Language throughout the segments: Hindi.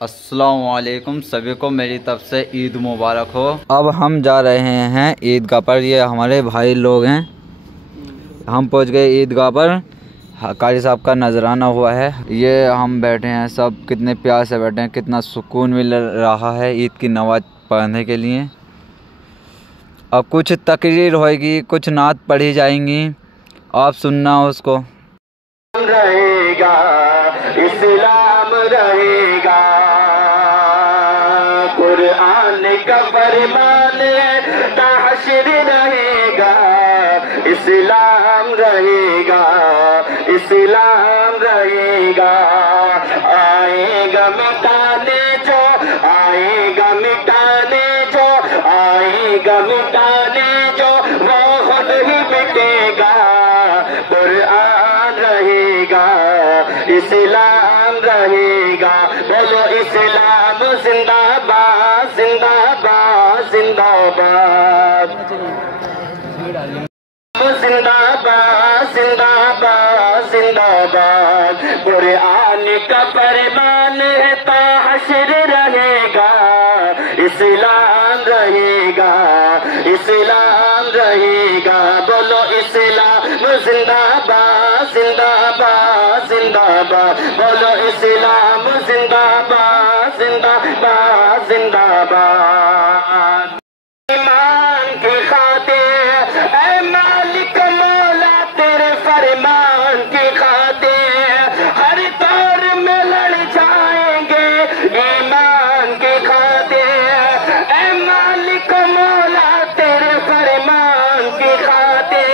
अस्सलाम वालेकुम, सभी को मेरी तरफ से ईद मुबारक हो। अब हम जा रहे हैं ईदगाह पर। ये हमारे भाई लोग हैं। हम पहुंच गए ईदगाह पर। कारी साहब का नजराना हुआ है। ये हम बैठे हैं, सब कितने प्यार से बैठे हैं, कितना सुकून मिल रहा है ईद की नमाज पढ़ने के लिए। अब कुछ तकरीर होगी, कुछ नात पढ़ी जाएंगी, आप सुनना उसको। रहेगा इस्लाम रहेगा, कुरान का फरमान ताहशर रहेगा, इस्लाम रहेगा, इस्लाम रहेगा। आएगा मिटाने जो, आएगा मिटाने जो, आएगा मिटाने जो, वो खुद ही मिटेगा। कुरान रहेगा, इस्लाम रहेगा। बोलो इस्लाम जिंदाबाद, जिंदाबाद, जिंदाबाद, जिंदाबाद, जिंदाबाद, जिंदाबाद। कुरान का फरमान है ताहशर रहेगा, इस्लाम रहेगा, इस्लाम रहेगा। बोलो इस्लाम जिंदाबाद, जिंदाबाद, जिंदाबाद। बोलो इस्लाम जिंदाबाद, जिंदाबाद, जिंदाबाद। ईमान की खातिर ऐ मालिक मौला तेरे फरमान की खातिर हर दौर में लड़ जाएंगे। ईमान की खातिर ऐ मालिक मौला तेरे फरमान की खातिर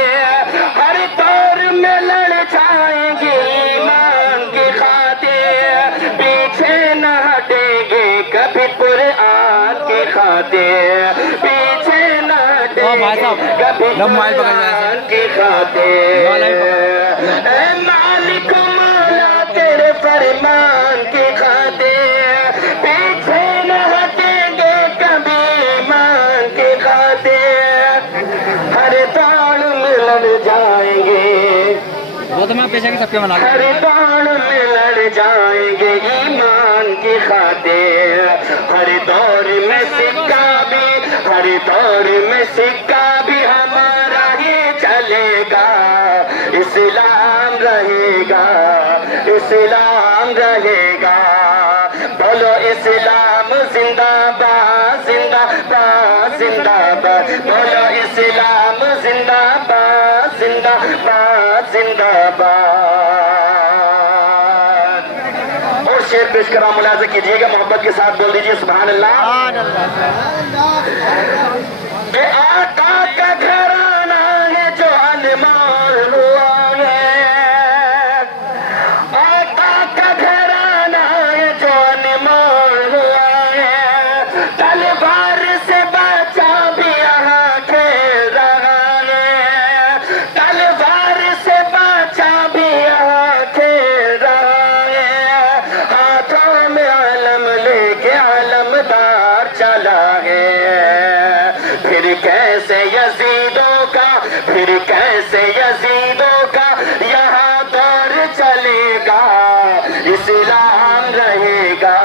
हर दौर में लड़ जाएंगे। ईमान की खातिर पीछे न हटेंगे कभी कुरान की खातिर, पीछे न हटेंगे कभी कुरान की खातिर। ऐ मालिक मौला तेरे फरमान की खातिर पीछे न हटेंगे कभी ईमान की खातिर हर दौड़ में लड़ जाएंगे। वो तो मैं पेशे के सबके बना हर दौड़ में लड़ जाएंगे ईमान की खातिर। हर दौर में सिक्का भी, हर दौर में सिक्का भी हमारा ही चलेगा। इस्लाम रहेगा, इस्लाम रहेगा। बोलो इस्लाम जिंदाबाद, जिंदाबाद, जिंदाबाद। बोलो इस्लाम जिंदाबाद, जिंदाबाद, जिंदाबाद। और शेर पेश करा, मुलाज़ा कीजिएगा, मोहब्बत के साथ बोल दीजिए सुभान अल्लाह। कि आका का घराना है जो अनमोल हुआ है, आका का घराना है जो अनमोल हुआ है। तलवार से बचा भी यहाँ खेल रहा है, तलवार से बचा भी यहाँ खेल रहा है। हाथों में अलम लेके अलमदार चला है। फिर कैसे यजीदों का, फिर कैसे यजीदों का यहाँ दौर चलेगा। इस्लाम रहेगा,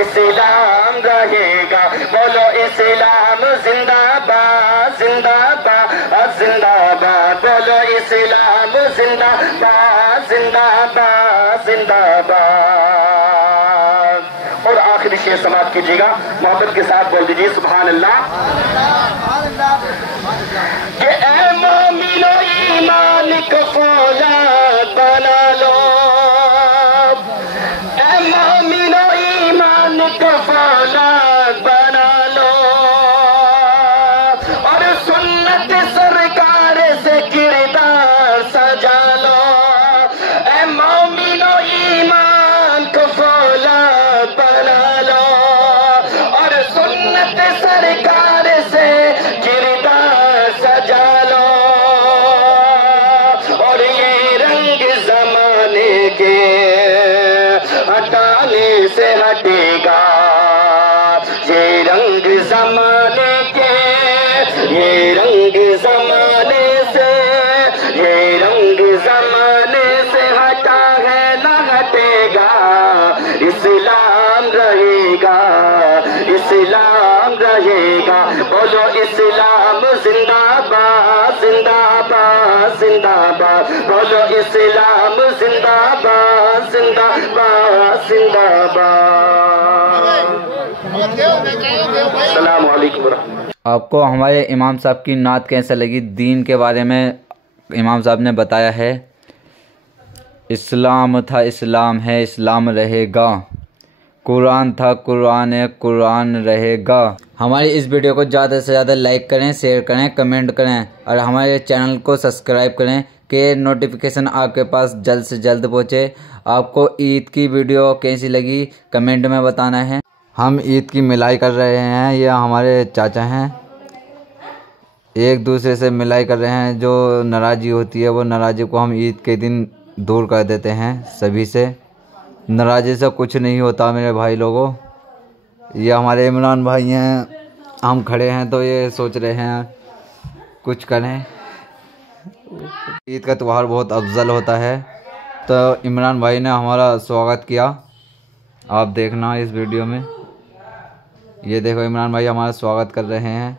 इस्लाम रहेगा। बोलो इस्लाम जिंदाबाद, जिंदाबाद, जिंदाबाद। बोलो इस्लाम जिंदाबाद, जिंदाबाद, जिंदाबाद। और आखिरी शेर समाप्त कीजिएगा, मोहब्बत के साथ बोल दीजिए सुभान अल्लाह। कि ऐ मोमिनो ईमान को फौलाद बना लो, ऐ मोमिनो ईमान को फौलाद बना लो। और सुन्नत सरकार से किरदार सजा लो। ऐ मोमिनो ईमान को फौलाद बना लो। और सुन्नत सरकार से किरदार सजा लो। और ये रंग जमाने के हटाने से हटेगा, ये रंग जमाने के, ये रंग जमाने से, ये रंग जमाने से हटा है न हटेगा। इस्लाम रहेगा, इस्लाम रहेगा। बोलो इस्लाम जिंदाबाद, जिंदाबाद, जिंदाबाद। बोलो इस्लाम जिंदाबाद, जिंदाबाद, जिंदाबाद। अस्सलाम वालेकुम। आपको हमारे इमाम साहब की नात कैसे लगी? दीन के बारे में इमाम साहब ने बताया है। इस्लाम था, इस्लाम है, इस्लाम रहेगा। कुरान था, कुरान है, कुरान रहेगा। हमारी इस वीडियो को ज़्यादा से ज़्यादा लाइक करें, शेयर करें, कमेंट करें और हमारे चैनल को सब्सक्राइब करें कि नोटिफिकेशन आपके पास जल्द से जल्द पहुँचे। आपको ईद की वीडियो कैसी लगी कमेंट में बताना है। हम ईद की मिलाई कर रहे हैं, ये हमारे चाचा हैं, एक दूसरे से मिलाई कर रहे हैं। जो नाराज़गी होती है वो नाराज़गी को हम ईद के दिन दूर कर देते हैं। सभी से नाराज़गी से कुछ नहीं होता मेरे भाई लोगों। ये हमारे इमरान भाई हैं, हम खड़े हैं तो ये सोच रहे हैं कुछ करें। ईद का त्यौहार बहुत अफजल होता है, तो इमरान भाई ने हमारा स्वागत किया। आप देखना इस वीडियो में, ये देखो इमरान भाई हमारा स्वागत कर रहे हैं।